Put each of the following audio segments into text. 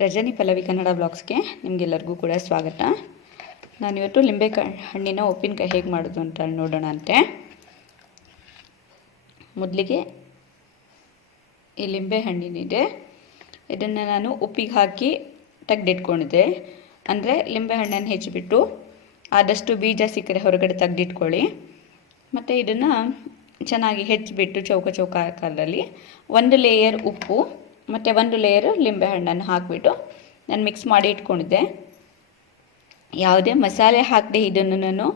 ರಜನಿ ಪಲ್ಲವಿ ಕನ್ನಡ ಬ್ಲಾಗ್ಸ್ಗೆ ನಿಮಗೆಲ್ಲರಿಗೂ ಕೂಡ ಸ್ವಾಗತ. ನಾನಿವತ್ತು ಲಿಂಬೆ ಹಣ್ಣಿನ ಉಪ್ಪಿನಕಾಯಿ ಹೇಗೆ ಮಾಡೋದು ಅಂತ ನೋಡೋಣ ಅಂತೆ. ಮೊದಲಿಗೆ ಈ ಲಿಂಬೆ ಹಣ್ಣಿನಿದೆ. ಇದನ್ನು ನಾನು ಉಪ್ಪಿಗೆ ಹಾಕಿ ತೆಗೆದಿಟ್ಕೊಂಡಿದ್ದೆ. ಅಂದರೆ ಲಿಂಬೆ ಹಣ್ಣನ್ನು ಹೆಚ್ಚಿಬಿಟ್ಟು ಆದಷ್ಟು ಬೀಜ ಸಿಕ್ಕರೆ ಹೊರಗಡೆ ತೆಗೆದಿಟ್ಕೊಳ್ಳಿ. ಮತ್ತು ಇದನ್ನು ಚೆನ್ನಾಗಿ ಹೆಚ್ಚಿಬಿಟ್ಟು ಚೌಕ ಚೌಕ ಆಕಾರದಲ್ಲಿ ಒಂದು ಲೇಯರ್ ಉಪ್ಪು ಮತ್ತು ಒಂದು ಲೇಯರ್ ಲಿಂಬೆಹಣ್ಣನ್ನು ಹಾಕಿಬಿಟ್ಟು ನಾನು ಮಿಕ್ಸ್ ಮಾಡಿ ಇಟ್ಕೊಂಡಿದ್ದೆ. ಯಾವುದೇ ಮಸಾಲೆ ಹಾಕದೆ ಇದನ್ನು ನಾನು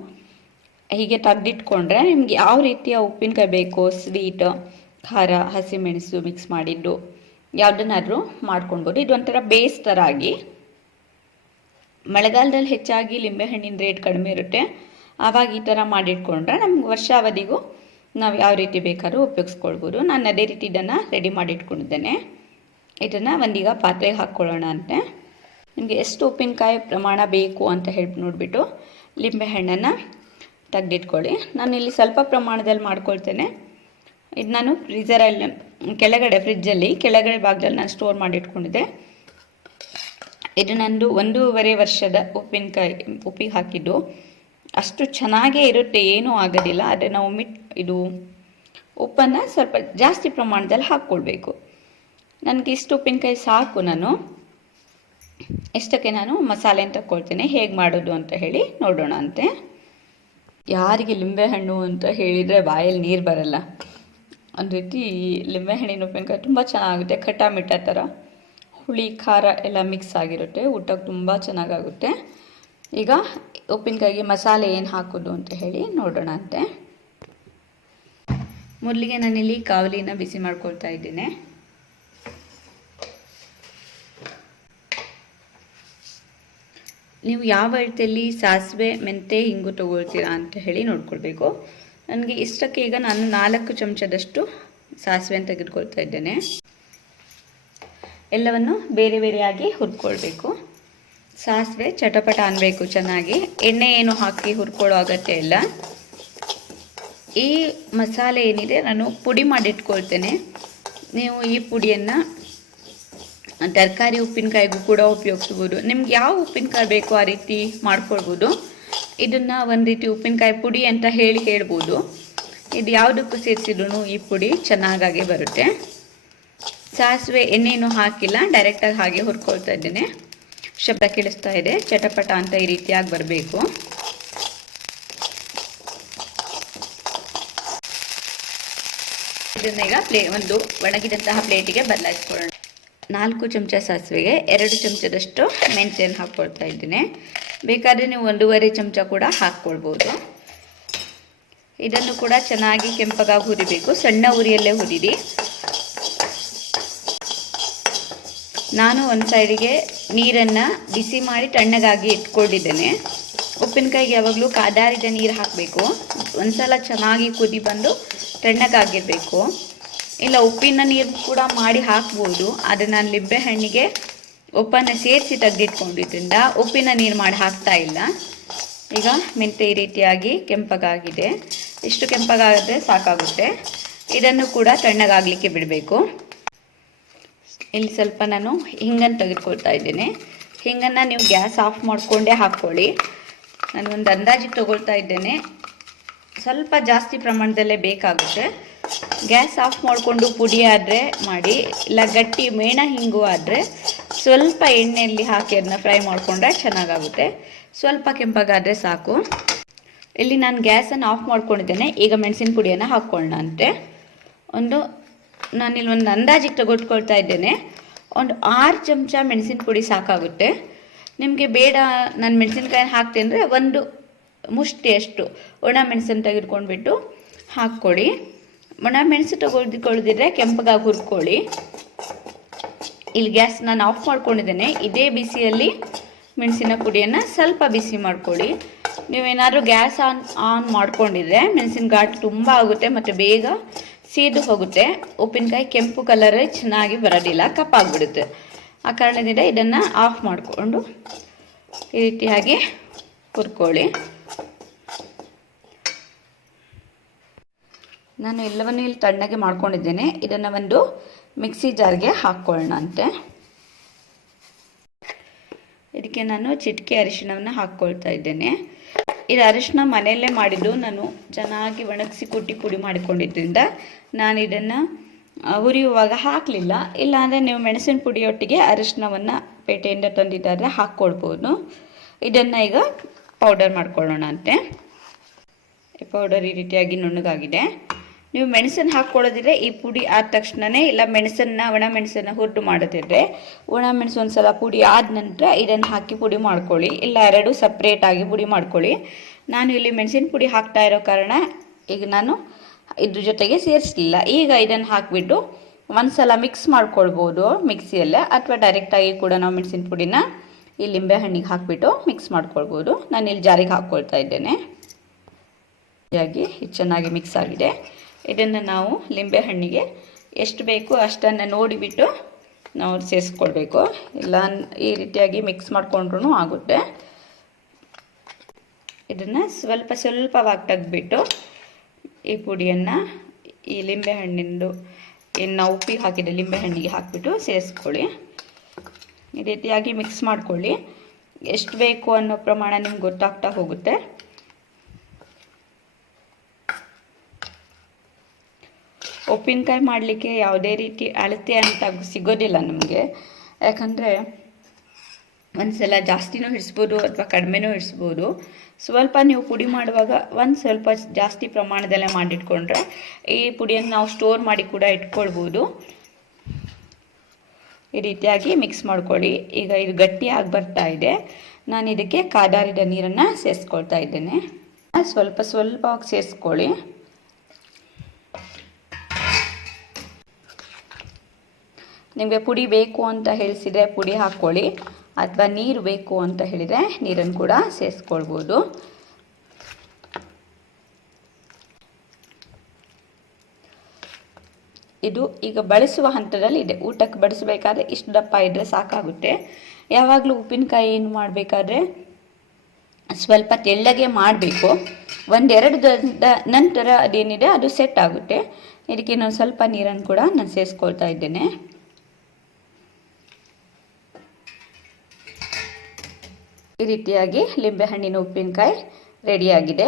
ಹೀಗೆ ತೆಗೆದಿಟ್ಕೊಂಡ್ರೆ ನಿಮ್ಗೆ ಯಾವ ರೀತಿಯ ಉಪ್ಪಿನಕಾಯಿ ಬೇಕು ಸ್ವೀಟ್ ಖಾರ, ಹಸಿಮೆಣಸು ಮಿಕ್ಸ್ ಮಾಡಿದ್ದು ಯಾವುದನ್ನಾದರೂ ಮಾಡ್ಕೊಳ್ಬೋದು. ಇದೊಂಥರ ಬೇಸ್ ಥರ ಆಗಿ ಮಳೆಗಾಲದಲ್ಲಿ ಹೆಚ್ಚಾಗಿ ಲಿಂಬೆಹಣ್ಣಿನ ರೇಟ್ ಕಡಿಮೆ ಇರುತ್ತೆ. ಆವಾಗ ಈ ಥರ ಮಾಡಿಟ್ಕೊಂಡ್ರೆ ನಮ್ಗೆ ವರ್ಷಾವಧಿಗೂ ನಾವು ಯಾವ ರೀತಿ ಬೇಕಾದ್ರೂ ಉಪಯೋಗಿಸ್ಕೊಳ್ಬೋದು. ನಾನು ಅದೇ ರೀತಿ ಇದನ್ನು ರೆಡಿ ಮಾಡಿಟ್ಕೊಂಡಿದ್ದೇನೆ ಇದನ್ನು ಒಂದೀಗ ಪಾತ್ರೆಗೆ ಹಾಕ್ಕೊಳ್ಳೋಣ ಅಂತೆ. ನಿಮಗೆ ಎಷ್ಟು ಉಪ್ಪಿನಕಾಯಿ ಪ್ರಮಾಣ ಬೇಕು ಅಂತ ಹೇಳಿ ನೋಡಿಬಿಟ್ಟು ಲಿಂಬೆಹಣ್ಣನ್ನು ತೆಗೆದಿಟ್ಕೊಳ್ಳಿ. ನಾನು ಇಲ್ಲಿ ಸ್ವಲ್ಪ ಪ್ರಮಾಣದಲ್ಲಿ ಮಾಡ್ಕೊಳ್ತೇನೆ. ಇದು ನಾನು ಫ್ರೀಜರಲ್ಲಿ ಕೆಳಗಡೆ ಫ್ರಿಜ್ಜಲ್ಲಿ ಕೆಳಗಡೆ ಭಾಗದಲ್ಲಿ ನಾನು ಸ್ಟೋರ್ ಮಾಡಿಟ್ಕೊಂಡಿದ್ದೆ. ಇದು ನಂದು ಒಂದೂವರೆ ವರ್ಷದ ಉಪ್ಪಿನಕಾಯಿ, ಉಪ್ಪಿಗೆ ಹಾಕಿದ್ದು. ಅಷ್ಟು ಚೆನ್ನಾಗೇ ಇರುತ್ತೆ, ಏನೂ ಆಗೋದಿಲ್ಲ. ಆದರೆ ನಾವು ಮಿಟ್, ಇದು ಉಪ್ಪನ್ನು ಸ್ವಲ್ಪ ಜಾಸ್ತಿ ಪ್ರಮಾಣದಲ್ಲಿ ಹಾಕ್ಕೊಳ್ಬೇಕು. ನನಗೆ ಇಷ್ಟು ಉಪ್ಪಿನಕಾಯಿ ಸಾಕು ನಾನು. ಇಷ್ಟಕ್ಕೆ ನಾನು ಮಸಾಲೆ ಅಂತ ತಗೊಳ್ತೇನೆ ಹೇಗೆ ಮಾಡೋದು ಅಂತ ಹೇಳಿ ನೋಡೋಣ ಅಂತೆ. ಯಾರಿಗೆ ಲಿಂಬೆಹಣ್ಣು ಅಂತ ಹೇಳಿದರೆ ಬಾಯಲ್ಲಿ ನೀರು ಬರಲ್ಲ. ಒಂದು ರೀತಿ ಲಿಂಬೆಹಣ್ಣಿನ ಉಪ್ಪಿನಕಾಯಿ ತುಂಬ ಚೆನ್ನಾಗುತ್ತೆ ಖಟ್ಟ ಮಿಟ್ಟ ಥರ ಹುಳಿ, ಖಾರ ಎಲ್ಲ ಮಿಕ್ಸ್ ಆಗಿರುತ್ತೆ, ಊಟಕ್ಕೆ ತುಂಬ ಚೆನ್ನಾಗಾಗುತ್ತೆ. ಈಗ ಉಪ್ಪಿನಕಾಯಿಗೆ ಮಸಾಲೆ ಏನು ಹಾಕೋದು ಅಂತ ಹೇಳಿ ನೋಡೋಣ ಅಂತೆ. ಮೊದಲಿಗೆ ನಾನಿಲ್ಲಿ ಕಾವಲಿನ ಬಿಸಿ ಮಾಡ್ಕೊಳ್ತಾ ಇದ್ದೇನೆ. ನೀವು ಯಾವ ಅಳತೆಯಲ್ಲಿ ಸಾಸಿವೆ ಮೆಂತೆ ಹಿಂಗು ತೊಗೊಳ್ತೀರಾ ಅಂತ ಹೇಳಿ ನೋಡ್ಕೊಳ್ಬೇಕು. ನನಗೆ ಇಷ್ಟಕ್ಕೆ ಈಗ ನಾನು ನಾಲ್ಕು ಚಮಚದಷ್ಟು ಸಾಸಿವೆಯನ್ನು ತೆಗೆದುಕೊಳ್ತಾ ಇದ್ದೇನೆ. ಎಲ್ಲವನ್ನು ಬೇರೆ ಬೇರೆಯಾಗಿ ಹುರ್ಕೊಳ್ಬೇಕು. ಸಾಸಿವೆ ಚಟಪಟ ಅನ್ಬೇಕು ಚೆನ್ನಾಗಿ. ಎಣ್ಣೆ ಏನು ಹಾಕಿ ಹುರ್ಕೊಳ್ಳೋ ಅಗತ್ಯ ಇಲ್ಲ. ಈ ಮಸಾಲೆ ಏನಿದೆ ನಾನು ಪುಡಿ ಮಾಡಿಟ್ಕೊಳ್ತೇನೆ. ನೀವು ಈ ಪುಡಿಯನ್ನು ತರಕಾರಿ ಉಪ್ಪಿನಕಾಯಿಗೂ ಕೂಡ ಉಪಯೋಗಿಸ್ಬೋದು. ನಿಮ್ಗೆ ಯಾವ ಉಪ್ಪಿನಕಾಯಿ ಬೇಕೋ ಆ ರೀತಿ ಮಾಡ್ಕೊಳ್ಬೋದು. ಇದನ್ನು ಒಂದು ರೀತಿ ಉಪ್ಪಿನಕಾಯಿ ಪುಡಿ ಅಂತ ಹೇಳಿ ಹೇಳ್ಬೋದು. ಇದು ಯಾವುದಕ್ಕೂ ಸೇರಿಸಿದ್ರು ಈ ಪುಡಿ ಚೆನ್ನಾಗಾಗಿ ಬರುತ್ತೆ. ಸಾಸಿವೆ ಎಣ್ಣೆನೂ ಹಾಕಿಲ್ಲ ಡೈರೆಕ್ಟಾಗಿ ಹಾಗೆ ಹುರ್ಕೊಳ್ತಾ ಇದ್ದೇನೆ. ಶಬ್ದ ಕೇಳಿಸ್ತಾ ಇದೆ, ಚಟಪಟ ಅಂತ ಈ ರೀತಿಯಾಗಿ ಬರಬೇಕು. ಇದನ್ನ ಈಗ ಪ್ಲೇ ಒಂದು ಒಣಗಿದಂತಹ ಪ್ಲೇಟಿಗೆ ಬದಲಾಯಿಸ್ಕೊಳ್ಳೋಣ. ನಾಲ್ಕು ಚಮಚ ಸಾಸಿವೆಗೆ ಎರಡು ಚಮಚದಷ್ಟು ಮೆಣಸನ್ನು ಹಾಕ್ಕೊಳ್ತಾ ಇದ್ದೀನಿ. ಬೇಕಾದರೆ ನೀವು ಒಂದೂವರೆ ಚಮಚ ಕೂಡ ಹಾಕ್ಕೊಳ್ಬೋದು. ಇದನ್ನು ಕೂಡ ಚೆನ್ನಾಗಿ ಕೆಂಪಗಾಗಿ ಹುರಿಬೇಕು. ಸಣ್ಣ ಉರಿಯಲ್ಲೇ ಹುರಿರಿ. ನಾನು ಒಂದು ಸೈಡಿಗೆ ನೀರನ್ನು ಬಿಸಿ ಮಾಡಿ ತಣ್ಣಗಾಗಿ ಇಟ್ಕೊಂಡಿದ್ದೇನೆ. ಉಪ್ಪಿನಕಾಯಿಗೆ ಯಾವಾಗಲೂ ಕಾದಾರಿದ ನೀರು ಹಾಕಬೇಕು. ಒಂದ್ಸಲ ಚೆನ್ನಾಗಿ ಕುದಿ ಬಂದು ತಣ್ಣಗಾಗಿರಬೇಕು. ಇಲ್ಲ, ಉಪ್ಪಿನ ನೀರು ಕೂಡ ಮಾಡಿ ಹಾಕ್ಬೋದು. ಆದರೆ ನಾನು ಲಿಂಬೆ ಹಣ್ಣಿಗೆ ಉಪ್ಪನ್ನು ಸೇರಿಸಿ ತೆಗೆದಿಟ್ಕೊಂಡಿದ್ದರಿಂದ ಉಪ್ಪಿನ ನೀರು ಮಾಡಿ ಹಾಕ್ತಾ ಇಲ್ಲ. ಈಗ ಮೆಂತೆ ಈ ರೀತಿಯಾಗಿ ಕೆಂಪಗಾಗಿದೆ. ಇಷ್ಟು ಕೆಂಪಗಾದರೆ ಸಾಕಾಗುತ್ತೆ. ಇದನ್ನು ಕೂಡ ತಣ್ಣಗಾಗಲಿಕ್ಕೆ ಬಿಡಬೇಕು. ಇಲ್ಲಿ ಸ್ವಲ್ಪ ನಾನು ಹಿಂಗನ್ನು ತೆಗೆದುಕೊಳ್ತಾ ಇದ್ದೇನೆ. ಹಿಂಗನ್ನು ನೀವು ಗ್ಯಾಸ್ ಆಫ್ ಮಾಡಿಕೊಂಡೇ ಹಾಕ್ಕೊಳ್ಳಿ. ನಾನು ಒಂದು ಅಂದಾಜಿಗೆ ತೊಗೊಳ್ತಾ ಇದ್ದೇನೆ. ಸ್ವಲ್ಪ ಜಾಸ್ತಿ ಪ್ರಮಾಣದಲ್ಲೇ ಬೇಕಾಗುತ್ತೆ. ಗ್ಯಾಸ್ ಆಫ್ ಮಾಡಿಕೊಂಡು ಪುಡಿ ಆದರೆ ಮಾಡಿ, ಇಲ್ಲ ಗಟ್ಟಿ ಮೇಣ ಹಿಂಗು ಆದರೆ ಸ್ವಲ್ಪ ಎಣ್ಣೆಯಲ್ಲಿ ಹಾಕಿ ಅದನ್ನ ಫ್ರೈ ಮಾಡಿಕೊಂಡ್ರೆ ಚೆನ್ನಾಗಾಗುತ್ತೆ. ಸ್ವಲ್ಪ ಕೆಂಪಗಾದರೆ ಸಾಕು. ಇಲ್ಲಿ ನಾನು ಗ್ಯಾಸನ್ನು ಆಫ್ ಮಾಡ್ಕೊಂಡಿದ್ದೇನೆ. ಈಗ ಮೆಣಸಿನ ಪುಡಿಯನ್ನು ಹಾಕ್ಕೊಳ್ಳೋಣ ಅಂತೆ. ಒಂದು, ನಾನಿಲ್ಲಿ ಒಂದು ಅಂದಾಜಿಗೆ ತಗೊಟ್ಕೊಳ್ತಾ ಇದ್ದೇನೆ. ಒಂದು ಆರು ಚಮಚ ಮೆಣಸಿನ ಪುಡಿ ಸಾಕಾಗುತ್ತೆ. ನಿಮಗೆ ಬೇಡ ನಾನು ಮೆಣಸಿನ್ಕಾಯಿ ಹಾಕ್ತೀನಿ ಅಂದರೆ ಒಂದು ಮುಷ್ಟಿಯಷ್ಟು ಒಣ ಮೆಣಸನ್ನು ತೆಗೆದುಕೊಂಡ್ಬಿಟ್ಟು ಹಾಕ್ಕೊಳ್ಳಿ ಒಣ ಮೆಣಸು ತಗೊಳ್ದಿಕೊಳ್ಳದಿದ್ರೆ ಕೆಂಪಗಾಗಿ ಹುರ್ಕೊಳ್ಳಿ. ಇಲ್ಲಿ ಗ್ಯಾಸ್ ನಾನು ಆಫ್ ಮಾಡ್ಕೊಂಡಿದ್ದೇನೆ. ಇದೇ ಬಿಸಿಯಲ್ಲಿ ಮೆಣಸಿನ ಪುಡಿಯನ್ನು ಸ್ವಲ್ಪ ಬಿಸಿ ಮಾಡ್ಕೊಳ್ಳಿ. ನೀವೇನಾದರೂ ಗ್ಯಾಸ್ ಆನ್ ಆನ್ ಮಾಡ್ಕೊಂಡಿದ್ರೆ ಮೆಣಸಿನ ಘಾಟ್ ತುಂಬ ಆಗುತ್ತೆ ಮತ್ತು ಬೇಗ ಸೀದು ಹೋಗುತ್ತೆ. ಉಪ್ಪಿನಕಾಯಿ ಕೆಂಪು ಕಲರ್ ಚೆನ್ನಾಗಿ ಬರೋದಿಲ್ಲ, ಕಪ್ಪಾಗ್ಬಿಡುತ್ತೆ. ಆ ಕಾರಣದಿಂದ ಇದನ್ನು ಆಫ್ ಮಾಡಿಕೊಂಡು ಈ ರೀತಿಯಾಗಿ ಹುರ್ಕೊಳ್ಳಿ. ನಾನು ಎಲ್ಲವನ್ನು ಇಲ್ಲಿ ತಣ್ಣಗೆ ಮಾಡ್ಕೊಂಡಿದ್ದೇನೆ. ಇದನ್ನು ಒಂದು ಮಿಕ್ಸಿ ಜಾರ್ಗೆ ಹಾಕ್ಕೊಳ್ಳೋಣ ಅಂತೆ. ಇದಕ್ಕೆ ನಾನು ಚಿಟಿಕೆ ಅರಿಶಿಣವನ್ನು ಹಾಕ್ಕೊಳ್ತಾ ಇದ್ದೇನೆ. ಇದು ಅರಿಶಿನ ಮನೆಯಲ್ಲೇ ಮಾಡಿದ್ದು. ನಾನು ಚೆನ್ನಾಗಿ ಒಣಗಿಸಿ ಕುಟ್ಟಿ ಪುಡಿ ಮಾಡಿಕೊಂಡಿದ್ದರಿಂದ ನಾನು ಇದನ್ನು ಹುರಿಯುವಾಗ ಹಾಕಲಿಲ್ಲ. ಇಲ್ಲಾಂದರೆ ನೀವು ಮೆಣಸಿನ ಪುಡಿಯೊಟ್ಟಿಗೆ ಅರಿಶಿನವನ್ನು ಪೇಟೆಯಿಂದ ತಂದಿದ್ದಾದರೆ ಹಾಕ್ಕೊಳ್ಬೋದು. ಇದನ್ನು ಈಗ ಪೌಡರ್ ಮಾಡ್ಕೊಳ್ಳೋಣ ಅಂತೆ. ಪೌಡರ್ ಈ ರೀತಿಯಾಗಿ ನುಣ್ಣಗಾಗಿದೆ. ನೀವು ಮೆಣಸನ್ನು ಹಾಕ್ಕೊಳ್ಳೋದಿದ್ರೆ ಈ ಪುಡಿ ಆದ ತಕ್ಷಣವೇ ಇಲ್ಲ ಮೆಣಸನ್ನು, ಒಣ ಮೆಣಸನ್ನು ಹುರಿದು ಮಾಡೋದಿದ್ರೆ ಒಣ ಮೆಣಸು ಒಂದು ಸಲ ಪುಡಿ ಆದ ನಂತರ ಇದನ್ನು ಹಾಕಿ ಪುಡಿ ಮಾಡ್ಕೊಳ್ಳಿ. ಇಲ್ಲ, ಎರಡು ಸಪ್ರೇಟಾಗಿ ಪುಡಿ ಮಾಡ್ಕೊಳ್ಳಿ. ನಾನು ಇಲ್ಲಿ ಮೆಣಸಿನ ಪುಡಿ ಹಾಕ್ತಾ ಇರೋ ಕಾರಣ ಈಗ ನಾನು ಇದ್ರ ಜೊತೆಗೆ ಸೇರಿಸಲಿಲ್ಲ. ಈಗ ಇದನ್ನು ಹಾಕಿಬಿಟ್ಟು ಒಂದು ಸಲ ಮಿಕ್ಸ್ ಮಾಡ್ಕೊಳ್ಬೋದು ಮಿಕ್ಸಿಯಲ್ಲೇ, ಅಥವಾ ಡೈರೆಕ್ಟಾಗಿ ಕೂಡ ನಾವು ಮೆಣಸಿನ ಪುಡಿನ ಈ ಲಿಂಬೆ ಹಣ್ಣಿಗೆ ಹಾಕಿಬಿಟ್ಟು ಮಿಕ್ಸ್ ಮಾಡ್ಕೊಳ್ಬೋದು. ನಾನು ಇಲ್ಲಿ ಜಾರಿಗೆ ಹಾಕ್ಕೊಳ್ತಾ ಇದ್ದೇನೆ. ಹಾಗಾಗಿ ಚೆನ್ನಾಗಿ ಮಿಕ್ಸ್ ಆಗಿದೆ. ಇದನ್ನು ನಾವು ಲಿಂಬೆ ಹಣ್ಣಿಗೆ ಎಷ್ಟು ಬೇಕು ಅಷ್ಟನ್ನು ನೋಡಿಬಿಟ್ಟು ನಾವು ಸೇರಿಸ್ಕೊಳ್ಬೇಕು. ಇಲ್ಲ ಈ ರೀತಿಯಾಗಿ ಮಿಕ್ಸ್ ಮಾಡಿಕೊಂಡ್ರೂ ಆಗುತ್ತೆ. ಇದನ್ನು ಸ್ವಲ್ಪ ಸ್ವಲ್ಪವಾಗಿ ತೆಗೆದ್ಬಿಟ್ಟು ಈ ಪುಡಿಯನ್ನು ಈ ಲಿಂಬೆ ಹಣ್ಣಿಂದು ಏನು ನಾವು ಉಪ್ಪಿಗೆ ಲಿಂಬೆ ಹಣ್ಣಿಗೆ ಹಾಕಿಬಿಟ್ಟು ಸೇರಿಸ್ಕೊಳ್ಳಿ. ಈ ರೀತಿಯಾಗಿ ಮಿಕ್ಸ್ ಮಾಡ್ಕೊಳ್ಳಿ. ಎಷ್ಟು ಬೇಕು ಅನ್ನೋ ಪ್ರಮಾಣ ನಿಮ್ಗೆ ಗೊತ್ತಾಗ್ತಾ ಹೋಗುತ್ತೆ. ಉಪ್ಪಿನಕಾಯಿ ಮಾಡಲಿಕ್ಕೆ ಯಾವುದೇ ರೀತಿ ಅಳತೆ ಅಂತ ಸಿಗೋದಿಲ್ಲ ನಮಗೆ. ಯಾಕಂದರೆ ಒಂದ್ಸಲ ಜಾಸ್ತಿನೂ ಹಿಡಿಸ್ಬೋದು ಅಥವಾ ಕಡಿಮೆನೂ ಹಿಡಿಸ್ಬೋದು. ಸ್ವಲ್ಪ ನೀವು ಪುಡಿ ಮಾಡುವಾಗ ಒಂದು ಸ್ವಲ್ಪ ಜಾಸ್ತಿ ಪ್ರಮಾಣದಲ್ಲೇ ಮಾಡಿಟ್ಕೊಂಡ್ರೆ ಈ ಪುಡಿಯನ್ನು ನಾವು ಸ್ಟೋರ್ ಮಾಡಿ ಕೂಡ ಇಟ್ಕೊಳ್ಬೋದು. ಈ ರೀತಿಯಾಗಿ ಮಿಕ್ಸ್ ಮಾಡ್ಕೊಳ್ಳಿ. ಈಗ ಇದು ಗಟ್ಟಿಯಾಗಿ ಬರ್ತಾ ಇದೆ. ನಾನು ಇದಕ್ಕೆ ಕಾದಾರಿದ ನೀರನ್ನು ಸೇರಿಸ್ಕೊಳ್ತಾ ಇದ್ದೇನೆ. ಸ್ವಲ್ಪ ಸ್ವಲ್ಪವಾಗಿ ಸೇರಿಸ್ಕೊಳ್ಳಿ ನಿಮಗೆ ಪುಡಿ ಬೇಕು ಅಂತ ಹೇಳಿಸಿದರೆ ಪುಡಿ ಹಾಕ್ಕೊಳ್ಳಿ ಅಥವಾ ನೀರು ಬೇಕು ಅಂತ ಹೇಳಿದರೆ ನೀರನ್ನು ಕೂಡ ಸೇರಿಸ್ಕೊಳ್ಬೋದು ಇದು ಈಗ ಬಳಸುವ ಹಂತದಲ್ಲಿ ಇದೆ. ಊಟಕ್ಕೆ ಬಡಿಸಬೇಕಾದ್ರೆ ಇಷ್ಟು ದಪ್ಪ ಇದ್ದರೆ ಸಾಕಾಗುತ್ತೆ. ಯಾವಾಗಲೂ ಉಪ್ಪಿನಕಾಯಿ ಏನು ಮಾಡಬೇಕಾದ್ರೆ ಸ್ವಲ್ಪ ತೆಳ್ಳಗೆ ಮಾಡಬೇಕು. ಒಂದೆರಡು ದ ನಂತರ ಅದೇನಿದೆ ಅದು ಸೆಟ್ ಆಗುತ್ತೆ. ಇದಕ್ಕೆ ನಾನು ಸ್ವಲ್ಪ ನೀರನ್ನು ಕೂಡ ನಾನು ಸೇರಿಸ್ಕೊಳ್ತಾ ಇದ್ದೇನೆ. ಈ ರೀತಿಯಾಗಿ ಲಿಂಬೆಹಣ್ಣಿನ ಉಪ್ಪಿನಕಾಯಿ ರೆಡಿಯಾಗಿದೆ.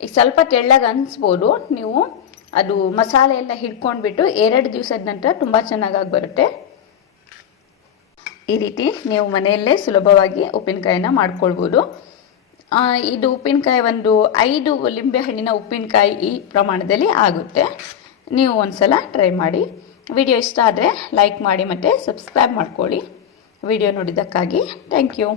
ಈಗ ಸ್ವಲ್ಪ ತೆಳ್ಳಗೆ ಅನಿಸ್ಬೋದು. ನೀವು ಅದು ಮಸಾಲೆ ಎಲ್ಲ ಹಿಡ್ಕೊಂಡ್ಬಿಟ್ಟು ಎರಡು ದಿವಸದ ನಂತರ ತುಂಬ ಚೆನ್ನಾಗಾಗಿ ಬರುತ್ತೆ. ಈ ರೀತಿ ನೀವು ಮನೆಯಲ್ಲೇ ಸುಲಭವಾಗಿ ಉಪ್ಪಿನಕಾಯಿನ ಮಾಡ್ಕೊಳ್ಬೋದು. ಇದು ಉಪ್ಪಿನಕಾಯಿ ಒಂದು ಐದು ಲಿಂಬೆಹಣ್ಣಿನ ಉಪ್ಪಿನಕಾಯಿ ಈ ಪ್ರಮಾಣದಲ್ಲಿ ಆಗುತ್ತೆ. ನೀವು ಒಂದ್ಸಲ ಟ್ರೈ ಮಾಡಿ. ವಿಡಿಯೋ ಇಷ್ಟ ಆದರೆ ಲೈಕ್ ಮಾಡಿ ಮತ್ತು ಸಬ್ಸ್ಕ್ರೈಬ್ ಮಾಡ್ಕೊಳ್ಳಿ. ವಿಡಿಯೋ ನೋಡಿದ್ದಕ್ಕಾಗಿ ಥ್ಯಾಂಕ್ ಯು.